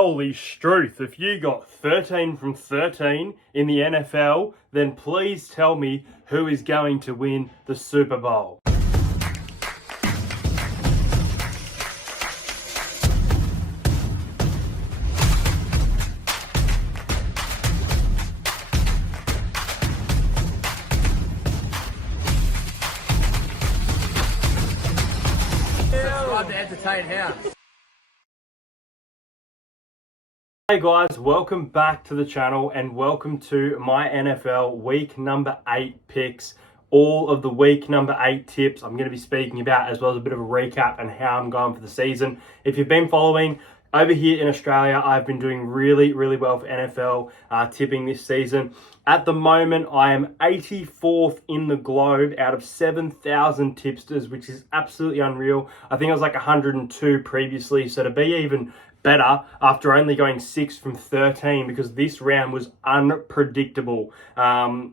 Holy Struth, if you got 13 from 13 in the NFL, then please tell me who is going to win the Super Bowl. Subscribe to Entertain House. Hey guys, welcome back to the channel and welcome to my NFL week number 8 picks. All of the week number 8 tips I'm going to be speaking about, as well as a bit of a recap and how I'm going for the season. If you've been following over here in Australia, I've been doing really well for NFL tipping this season. At the moment, I am 84th in the globe out of 7,000 tipsters, which is absolutely unreal. I think I was like 102 previously, so to be even better after only going 6 from 13, because this round was unpredictable. I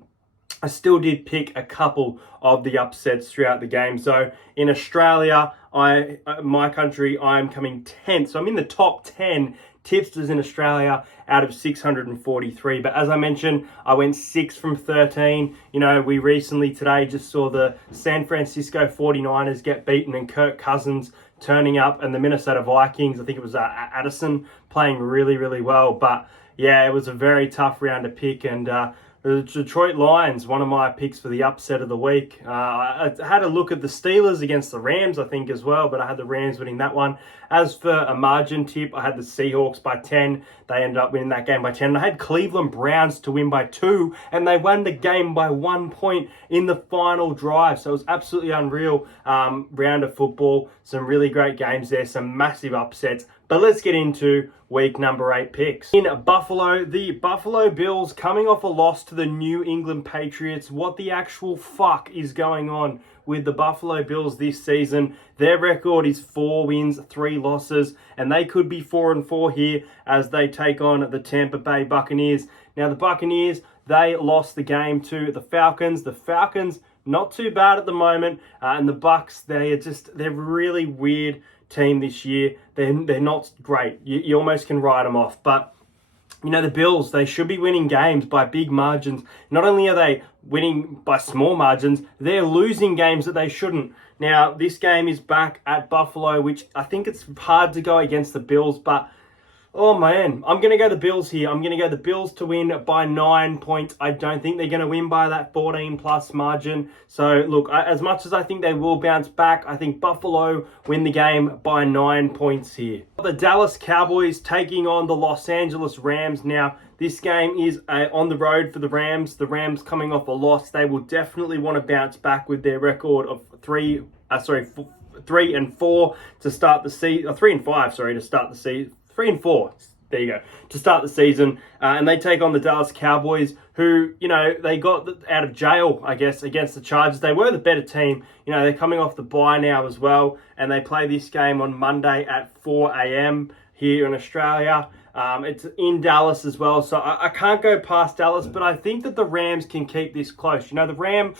still did pick a couple of the upsets throughout the game. So in Australia, my country, I'm coming 10th. So I'm in the top 10 tipsters in Australia out of 643. But as I mentioned, I went 6 from 13. You know, we recently today just saw the San Francisco 49ers get beaten and Kirk Cousins turning up, and the Minnesota Vikings, I think it was Addison, playing really well. But yeah, it was a very tough round to pick, and the Detroit Lions, one of my picks for the upset of the week. I had a look at the Steelers against the Rams, I think, as well, but I had the Rams winning that one. As for a margin tip, I had the Seahawks by 10. They ended up winning that game by 10. And I had Cleveland Browns to win by 2, and they won the game by 1 point in the final drive. So it was absolutely unreal round of football. Some really great games there, some massive upsets. But let's get into week number 8 picks. In Buffalo, the Buffalo Bills coming off a loss to the New England Patriots. What the actual fuck is going on with the Buffalo Bills this season? Their record is 4 wins, 3 losses, and they could be 4-4 here as they take on the Tampa Bay Buccaneers. Now, the Buccaneers, they lost the game to the Falcons. The Falcons, not too bad at the moment, and the Bucks, they're really weird team this year. They're not great. You almost can write them off. But you know, the Bills, they should be winning games by big margins. Not only are they winning by small margins, they're losing games that they shouldn't. Now, this game is back at Buffalo, which I think it's hard to go against the Bills, but oh man, I'm going to go the Bills here. I'm going to go the Bills to win by 9 points. I don't think they're going to win by that 14 plus margin. So look, as much as I think they will bounce back, I think Buffalo win the game by 9 points here. The Dallas Cowboys taking on the Los Angeles Rams. Now, this game is on the road for the Rams. The Rams coming off a loss. They will definitely want to bounce back with their record of 3 and 4 to start the season. 3 and 5, sorry, to start the season. 3 and 4, there you go, to start the season. And they take on the Dallas Cowboys, who, you know, they got out of jail, I guess, against the Chargers. They were the better team. You know, they're coming off the bye now as well. And they play this game on Monday at 4 a.m. here in Australia. It's in Dallas as well. So I can't go past Dallas, but I think that the Rams can keep this close. You know, the Rams,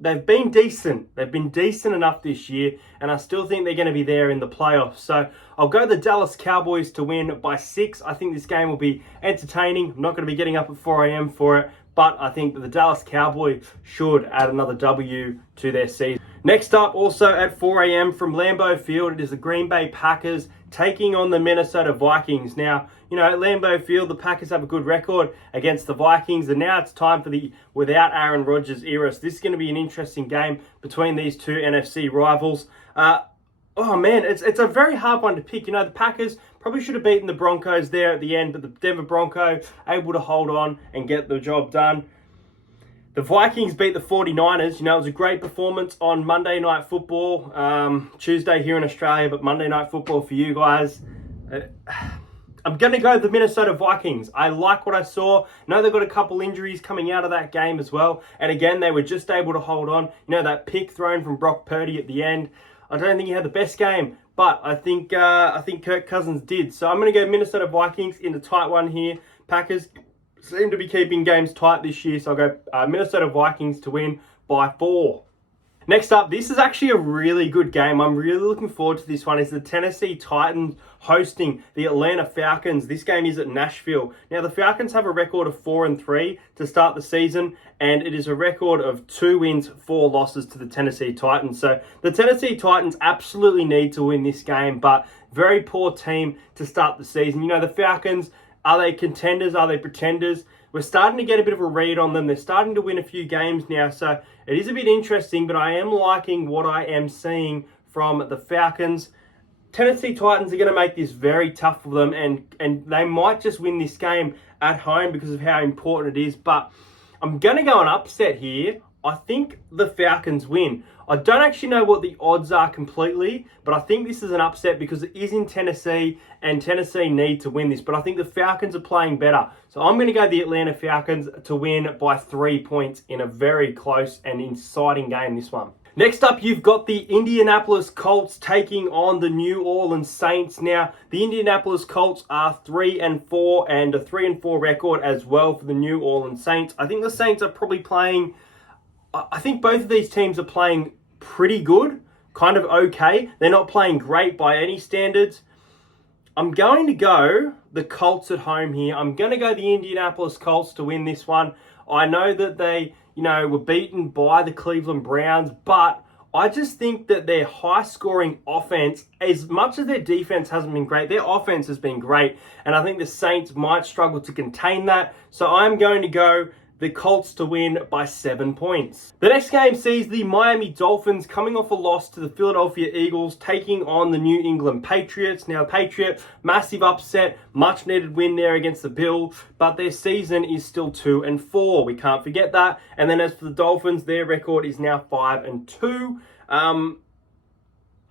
They've been decent. They've been decent enough this year, and I still think they're going to be there in the playoffs. So I'll go the Dallas Cowboys to win by 6. I think this game will be entertaining. I'm not going to be getting up at 4 a.m. for it, but I think that the Dallas Cowboys should add another W to their season. Next up, also at 4 a.m. from Lambeau Field, it is the Green Bay Packers taking on the Minnesota Vikings. Now, you know, at Lambeau Field, the Packers have a good record against the Vikings, and now it's time for the without Aaron Rodgers era. So this is going to be an interesting game between these two NFC rivals. Oh man, it's a very hard one to pick. You know, the Packers probably should have beaten the Broncos there at the end, but the Denver Broncos able to hold on and get the job done. The Vikings beat the 49ers. You know, it was a great performance on Monday Night Football. Tuesday here in Australia, but Monday Night Football for you guys. I'm going to go the Minnesota Vikings. I like what I saw. I know they've got a couple injuries coming out of that game as well. And again, they were just able to hold on. You know, that pick thrown from Brock Purdy at the end. I don't think he had the best game, but I think Kirk Cousins did. So I'm going to go Minnesota Vikings in the tight one here. Packers seem to be keeping games tight this year, so I'll go Minnesota Vikings to win by 4. Next up, this is actually a really good game. I'm really looking forward to this one. It's the Tennessee Titans hosting the Atlanta Falcons. This game is at Nashville. Now, the Falcons have a record of 4-3 to start the season, and it is a record of 2 wins, 4 losses to the Tennessee Titans. So the Tennessee Titans absolutely need to win this game, but very poor team to start the season. You know, the Falcons, are they contenders? Are they pretenders? We're starting to get a bit of a read on them. They're starting to win a few games now, so it is a bit interesting, but I am liking what I am seeing from the Falcons. Tennessee Titans are going to make this very tough for them, and they might just win this game at home because of how important it is, but I'm going to go an upset here. I think the Falcons win. I don't actually know what the odds are completely, but I think this is an upset because it is in Tennessee, and Tennessee need to win this. But I think the Falcons are playing better. So I'm going to go the Atlanta Falcons to win by 3 points in a very close and exciting game, this one. Next up, you've got the Indianapolis Colts taking on the New Orleans Saints. Now, the Indianapolis Colts are 3-4 and a 3-4 record as well for the New Orleans Saints. I think the Saints are probably playing... I think both of these teams are playing pretty good, kind of okay. They're not playing great by any standards. I'm going to go the Colts at home here. I'm going to go the Indianapolis Colts to win this one. I know that they, were beaten by the Cleveland Browns, but I just think that their high-scoring offense, as much as their defense hasn't been great, their offense has been great, and I think the Saints might struggle to contain that. So I'm going to go the Colts to win by 7 points. The next game sees the Miami Dolphins coming off a loss to the Philadelphia Eagles, taking on the New England Patriots. Now, Patriot, massive upset, much needed win there against the Bills, but their season is still 2-4. We can't forget that. And then as for the Dolphins, their record is now 5-2.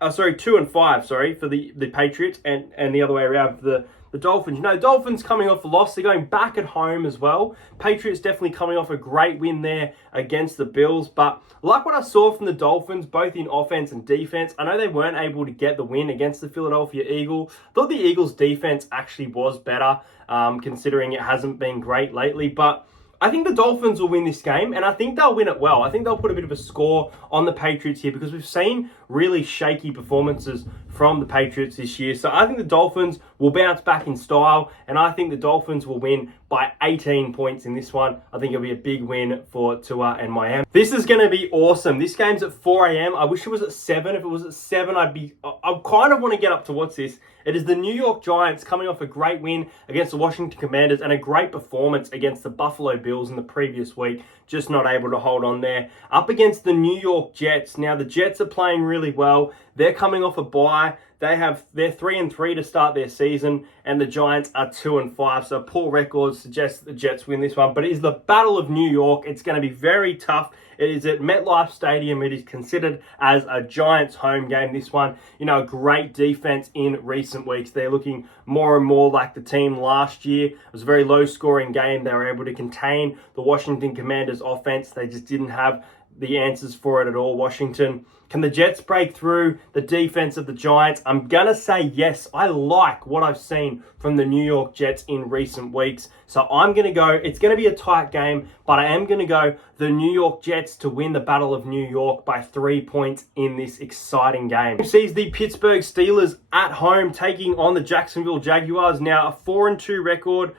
2-5, for the Patriots, and the other way around for the Dolphins. Dolphins coming off a loss. They're going back at home as well. Patriots definitely coming off a great win there against the Bills. But like what I saw from the Dolphins, both in offense and defense, I know they weren't able to get the win against the Philadelphia Eagles. I thought the Eagles' defense actually was better, considering it hasn't been great lately. But I think the Dolphins will win this game, and I think they'll win it well. I think they'll put a bit of a score on the Patriots here because we've seen really shaky performances from the Patriots this year. So I think the Dolphins will bounce back in style, and I think the Dolphins will win by 18 points in this one. I think it'll be a big win for Tua and Miami. This is going to be awesome. This game's at 4 a.m. I wish it was at 7. If it was at 7, I kind of want to get up to watch this. It is the New York Giants coming off a great win against the Washington Commanders and a great performance against the Buffalo Bills in the previous week. Just not able to hold on there. Up against the New York Jets. Now, the Jets are playing really well. They're coming off a bye. They're 3-3 to start their season, and the Giants are 2-5. So poor records suggest the Jets win this one. But it is the Battle of New York. It's going to be very tough. It is at MetLife Stadium. It is considered as a Giants home game, this one. A great defense in recent weeks. They're looking more and more like the team last year. It was a very low-scoring game. They were able to contain the Washington Commanders offense. They just didn't have the answers for it at all, Washington. Can the Jets break through the defense of the Giants? I'm going to say yes. I like what I've seen from the New York Jets in recent weeks. So I'm going to go, it's going to be a tight game, but I am going to go the New York Jets to win the Battle of New York by 3 points in this exciting game. It sees the Pittsburgh Steelers at home taking on the Jacksonville Jaguars. Now, a 4-2 record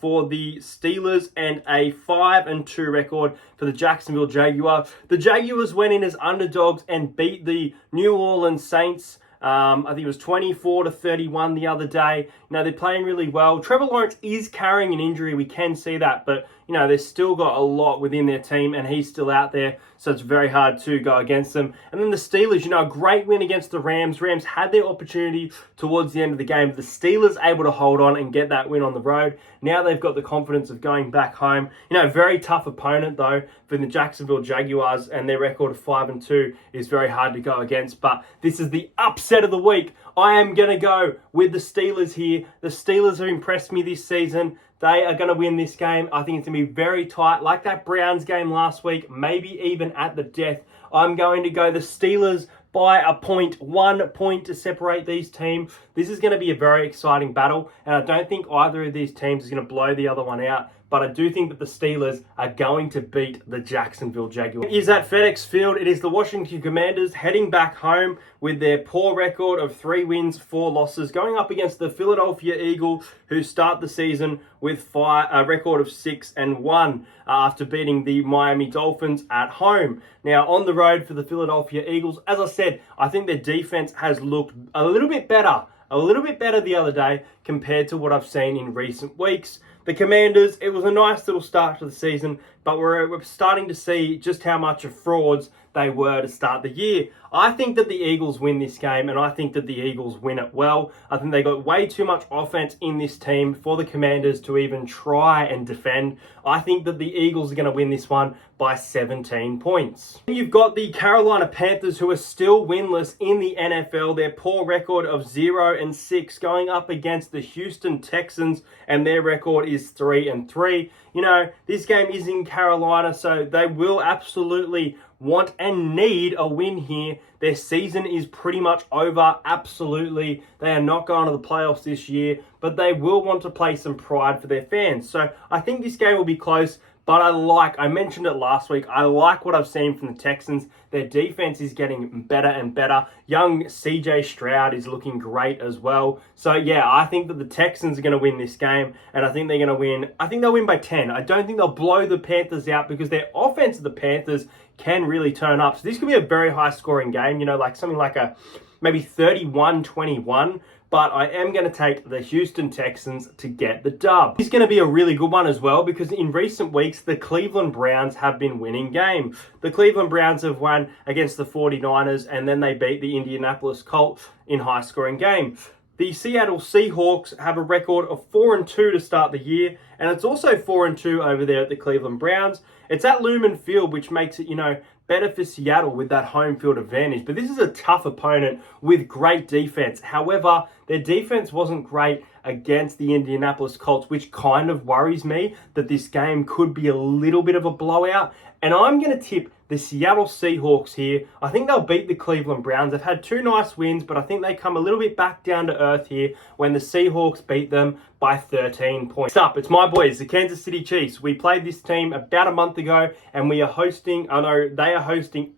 for the Steelers and a 5-2 record for the Jacksonville Jaguars. The Jaguars went in as underdogs and beat the New Orleans Saints. I think it was 24-31 the other day. They're playing really well. Trevor Lawrence is carrying an injury. We can see that, but they've still got a lot within their team, and he's still out there, so it's very hard to go against them. And then the Steelers, a great win against the Rams. Rams had their opportunity towards the end of the game. The Steelers able to hold on and get that win on the road. Now they've got the confidence of going back home. Very tough opponent, though, for the Jacksonville Jaguars, and their record of 5-2 is very hard to go against. But this is the upset of the week. I am going to go with the Steelers here. The Steelers have impressed me this season. They are going to win this game. I think it's going to be very tight, like that Browns game last week, maybe even at the death. I'm going to go the Steelers by a point, 1 point to separate these teams. This is going to be a very exciting battle, and I don't think either of these teams is going to blow the other one out. But I do think that the Steelers are going to beat the Jacksonville Jaguars. It is at FedEx Field. It is the Washington Commanders heading back home with their poor record of 3 wins, 4 losses, going up against the Philadelphia Eagles, who start the season with a record of 6-1 after beating the Miami Dolphins at home. Now, on the road for the Philadelphia Eagles, as I said, I think their defense has looked a little bit better the other day compared to what I've seen in recent weeks. The Commanders, it was a nice little start to the season, but we're starting to see just how much of frauds they were to start the year. I think that the Eagles win this game, and I think that the Eagles win it well. I think they got way too much offense in this team for the Commanders to even try and defend. I think that the Eagles are going to win this one by 17 points. You've got the Carolina Panthers, who are still winless in the NFL. Their poor record of 0-6 going up against the Houston Texans, and their record is 3-3. You know, this game is in Carolina, so they will absolutely want and need a win here. Their season is pretty much over, absolutely. They are not going to the playoffs this year, but they will want to play some pride for their fans. So I think this game will be close, but I mentioned it last week, I like what I've seen from the Texans. Their defense is getting better and better. Young CJ Stroud is looking great as well. So yeah, I think that the Texans are going to win this game, and I think they're going to win. I think they'll win by 10. I don't think they'll blow the Panthers out because their offense of the Panthers can really turn up. So this could be a very high scoring game, you know, like something like a maybe 31-21. But I am going to take the Houston Texans to get the dub. It's going to be a really good one as well because in recent weeks, the Cleveland Browns have been winning games. The Cleveland Browns have won against the 49ers, and then they beat the Indianapolis Colts in high-scoring games. The Seattle Seahawks have a record of 4-2 to start the year, and it's also 4-2 over there at the Cleveland Browns. It's at Lumen Field, which makes it, you know, better for Seattle with that home field advantage. But this is a tough opponent with great defense. However, their defense wasn't great against the Indianapolis Colts, which kind of worries me that this game could be a little bit of a blowout. And I'm going to tip the Seattle Seahawks here. I think they'll beat the Cleveland Browns. They've had 2 nice wins, but I think they come a little bit back down to earth here when the Seahawks beat them by 13 points. What's up? It's my boys, the Kansas City Chiefs. We played this team about a month ago, and they are hosting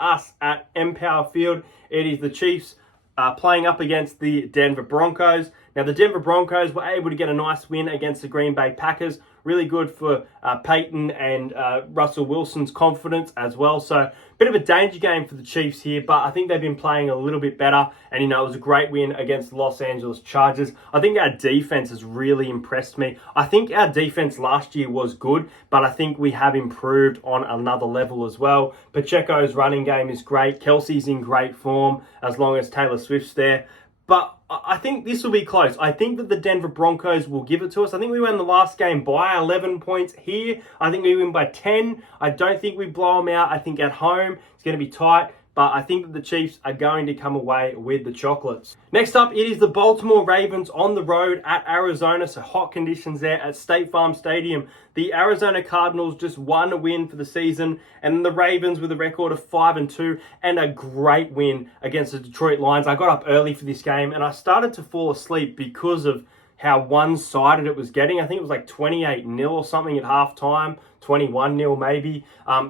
us at Empower Field. It is the Chiefs playing up against the Denver Broncos. Now, the Denver Broncos were able to get a nice win against the Green Bay Packers. Really good for Peyton and Russell Wilson's confidence as well. So, bit of a danger game for the Chiefs here, but I think they've been playing a little bit better. And, you know, it was a great win against the Los Angeles Chargers. I think our defense has really impressed me. I think our defense last year was good, but I think we have improved on another level as well. Pacheco's running game is great. Kelsey's in great form as long as Taylor Swift's there. But I think this will be close. I think that the Denver Broncos will give it to us. I think we won the last game by 11 points here. I think we win by 10. I don't think we blow them out. I think at home it's going to be tight. But I think that the Chiefs are going to come away with the chocolates. Next up, it is the Baltimore Ravens on the road at Arizona. So hot conditions there at State Farm Stadium. The Arizona Cardinals just won a win for the season. And the Ravens with a record of 5-2 and a great win against the Detroit Lions. I got up early for this game and I started to fall asleep because of how one-sided it was getting. I think it was like 28-0 or something at halftime, 21-0 maybe.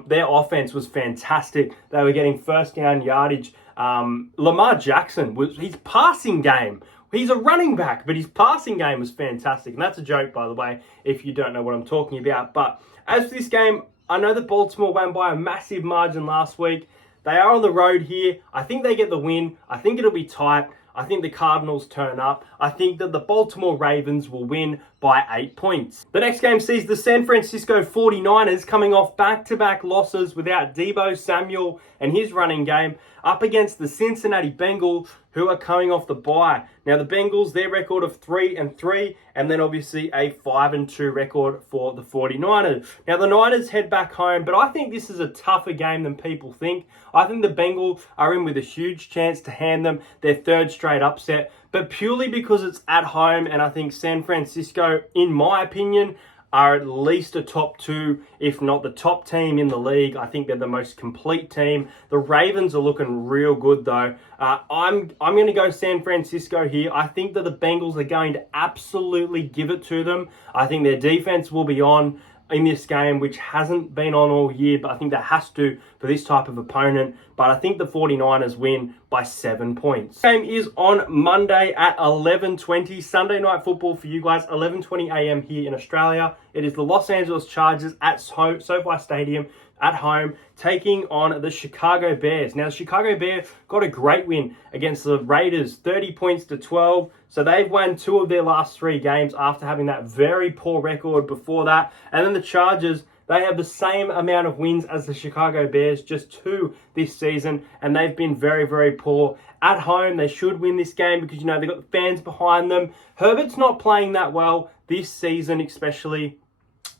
Their offense was fantastic. They were getting first down yardage. Lamar Jackson, his passing game, he's a running back, but his passing game was fantastic. And that's a joke, by the way, if you don't know what I'm talking about. But as for this game, I know that Baltimore won by a massive margin last week. They are on the road here. I think they get the win. I think it'll be tight. I think the Cardinals turn up. I think that the Baltimore Ravens will win by 8 points. The next game sees the San Francisco 49ers coming off back-to-back losses without Deebo Samuel and his running game up against the Cincinnati Bengals, who are coming off the bye. Now, the Bengals, their record of 3-3, and then obviously a 5-2 record for the 49ers. Now, the Niners head back home, but I think this is a tougher game than people think. I think the Bengals are in with a huge chance to hand them their 3rd straight upset, but purely because it's at home, and I think San Francisco, in my opinion, are at least a top 2, if not the top team in the league. I think they're the most complete team. The Ravens are looking real good though. I'm going to go San Francisco here. I think that the Bengals are going to absolutely give it to them. I think their defense will be on in this game, which hasn't been on all year, but I think that has to for this type of opponent. But I think the 49ers win by 7 points. The game is on Monday at 11:20, Sunday night football for you guys, 11:20 a.m. here in Australia. It is the Los Angeles Chargers at SoFi Stadium at home, taking on the Chicago Bears. Now, the Chicago Bears got a great win against the Raiders, 30 points to 12. So they've won 2 of their last 3 games after having that very poor record before that. And then the Chargers, they have the same amount of wins as the Chicago Bears, just 2 this season, and they've been very, very poor. At home, they should win this game because, you know, they've got the fans behind them. Herbert's not playing that well this season especially.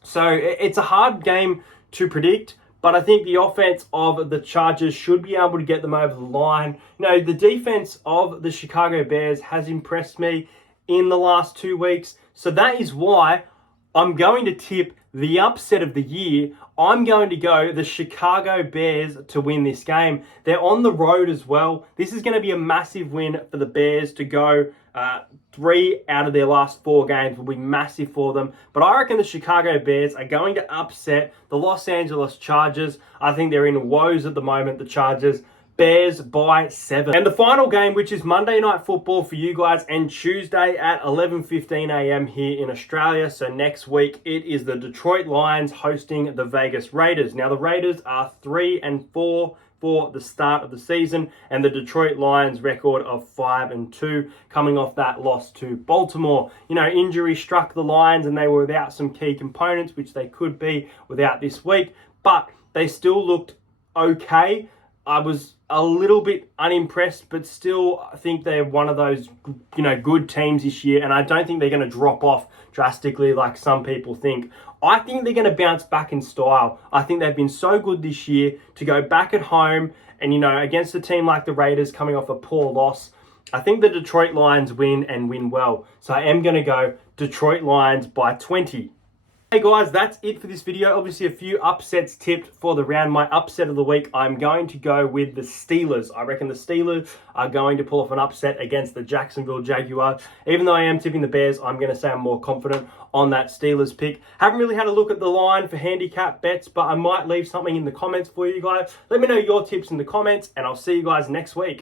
So it's a hard game to predict. But I think the offense of the Chargers should be able to get them over the line. You know, the defense of the Chicago Bears has impressed me in the last 2 weeks. So that is why I'm going to tip the upset of the year. I'm going to go the Chicago Bears to win this game. They're on the road as well. This is going to be a massive win for the Bears to go 3 out of their last 4 games will be massive for them. But I reckon the Chicago Bears are going to upset the Los Angeles Chargers. I think they're in woes at the moment, the Chargers. Bears by 7. And the final game, which is Monday Night Football for you guys, and Tuesday at 11:15 a.m. here in Australia. So next week, it is the Detroit Lions hosting the Vegas Raiders. Now, the Raiders are 3-4 for the start of the season, and the Detroit Lions record of 5-2, coming off that loss to Baltimore. You know, injury struck the Lions and they were without some key components, which they could be without this week, but they still looked okay. I was a little bit unimpressed, but still I think they're one of those, you know, good teams this year, and I don't think they're going to drop off drastically like some people think. I think they're going to bounce back in style. I think they've been so good this year to go back at home and, you know, against a team like the Raiders coming off a poor loss. I think the Detroit Lions win and win well. So I am going to go Detroit Lions by 20. Hey guys, that's it for this video. Obviously a few upsets tipped for the round. My upset of the week, I'm going to go with the Steelers. I reckon the Steelers are going to pull off an upset against the Jacksonville Jaguars. Even though I am tipping the Bears, I'm going to say I'm more confident on that Steelers pick. Haven't really had a look at the line for handicap bets, but I might leave something in the comments for you guys. Let me know your tips in the comments, and I'll see you guys next week.